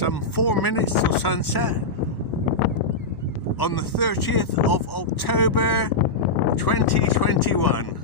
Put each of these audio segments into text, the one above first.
some 4 minutes till sunset on the 30th of October 2021.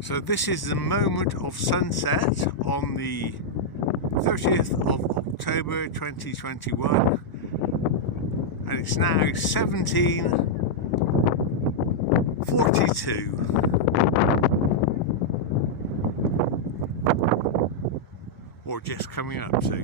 So this is the moment of sunset on the 30th of October 2021, and it's now 17:42, or just coming up to.